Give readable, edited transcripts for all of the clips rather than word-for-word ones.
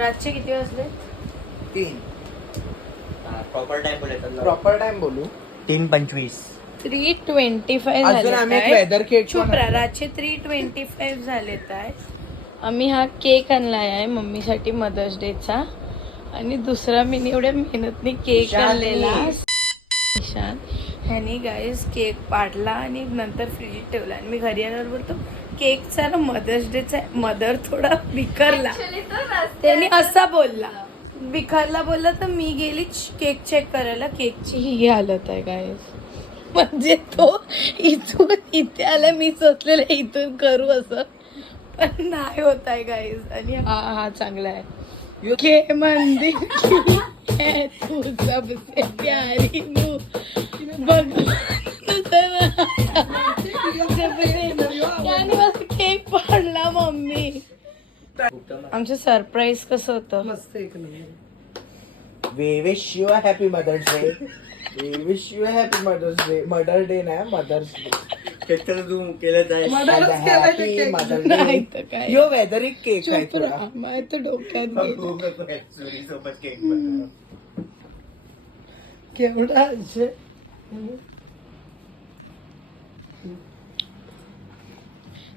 रातचे किती वाजले? 3. प्रॉपर टाइम बोलू. 3:25. 3:25 अजून आम्ही एक वेदर केक चुप राहा. रातचे 3:25 झालेत आहे. आम्ही हा केक आणलाय आहे मम्मीसाठी मदर्स डेचा. आणि दुसरा मी एवढ्या मेहनतने केक आणलेला. ईशान ह्यानी गाईस केक पाडला आणि नंतर फ्रीज ठेवला. आणि मी घरी आल्यावर बोलतो केकचा ना मदर्स डेचा मदर थोडा बिखरला. त्यांनी असा बोलला, बिखरला बोलला. तर मी गेली केक चेक करायला. केकची ही हालत आहे गाईस. म्हणजे तो इथून इथे आला. मी सोचलेलं इथून करू असं, पण नाही होत आहे गाईस. आणि हा चांगला आहे. के मंदिर है तू सबसे प्यारी नू केक पाडला मम्मी. आमचं सरप्राईज कसं होतं? मस्त एक number. We wish you a happy Mother's Day. We wish you a happy Mother's Day. Mother Day नाही, Mother's Day. And a happy Mother's नाही Day. तर काय. यो वेदर एक केक आहे चुप थोडा. राहा, माझ्या तर डोक्यात गेलं. केवढा आहे?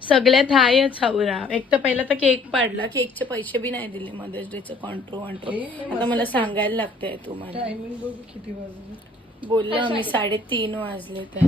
सगळ्यात हायच हावरा. एक तर पहिला तर केक पाडला. केकचे पैसे बी नाही दिले मदर्स डेचं. कॉन्ट्रो आता मला सांगायला लागतंय तुम्हाला. टायमिंग बघू किती वाजले. बोललो आम्ही 3:30 वाजले. तर